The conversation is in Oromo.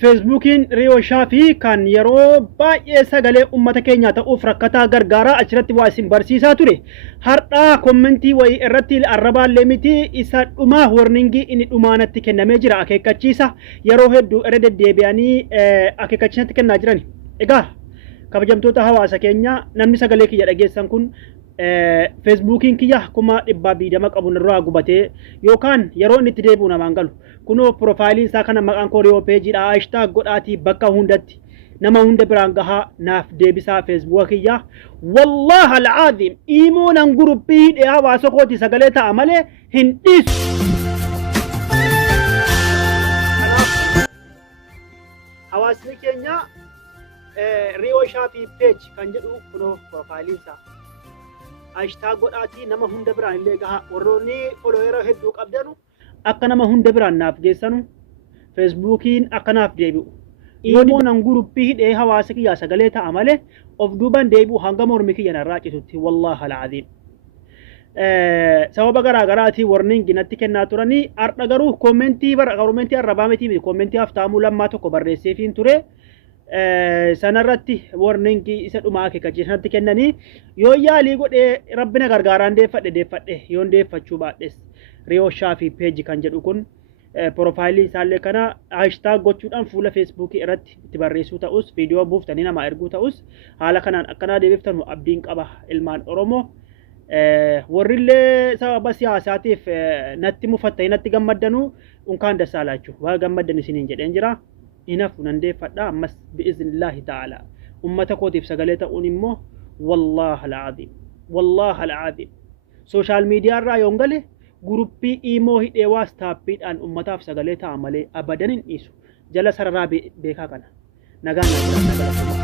Feesbuukiin riyooshaa fi kan yeroo baay'ee sagalee uummata keenyaa ta'uuf rakkataa gargaaraa achirratti waa isin barsiisaa ture. Har'aa kommentii wayii irratti arrabaallee miti isa dhumaa warningii inni dhumaanatti kennamee jira akeekkachiisa yeroo hedduu irra deddeebi'anii akeekkachiisatti kennaa jiran. Egaa kabajamtoota hawaasa keenyaa namni sagalee kiyya dhageessan kun Feesbuukiin kiyya kuma 200 qabu irraa gubatee yookaan yeroo inni itti deebi'u namaan galu. Kuno profailiin isaa kana maqaan koriyoo peejiidha hashtag godhaatii bakka hundatti nama hunda biraan gahaa naaf deebisaa Facebook kiyya wallahi al'aazim iimoonan guruppii hidhee hawaasa kooti sagalee ta'a malee hin dhiisu. Hawaasni keenya riyooshaa fi peej kan jedhu kuno profailiin isaa hashtag godhaatii nama hunda biraan illee gahaa warroonni followeera hedduu qabdanu akka nama hunda biraan naaf geessanu Feesbuukiin akkanaaf deebi'u. Iimoonan guruppii hidhee hawaasa kiyyaa sagalee ta'a malee of duuban deebi'u hanga mormi kiyya narraa citutti wallahi al'aazim. Sababa garaa garaatiin warningi natti kennaa turanii har'a garuu koomentii arrabaa miti koomentii haftaamuu lammaa tokko barreesseefiin ture. Sanarratti warningi isa dhumaa akeekkachiisatti kennanii yoo yaalii godhee rabbina gargaaraan deeffadhe yoon deeffachuu baadhes riyooshaa fi peeji kan jedhu kun profaayilii isaallee kana hashtag gochuudhaan fuula feesbuukii irratti itti barreessuu ta'us viidiyoo buuftanii nama erguu ta'us haala kanaan akkanaa deebiftanu abdiin qaba ilmaan Oromoo. Warrillee sababa siyaasaatiif natti mufattanii natti gammaddanuu unkaan dassaa laachuu waa gammaddan isiniin jedheen jira. Inafu nan deeffadha ammas bi'iznillaahi ta'ala ummata kootiif sagalee ta'uun immoo wallahi al'aazim sooshaal miidiyaa irraa yoon gale guruppii iimoo hidhee waastaappiidhaan ummataaf sagalee ta'a malee abadan hin dhiisu jala sararaa beekaa kana nagaan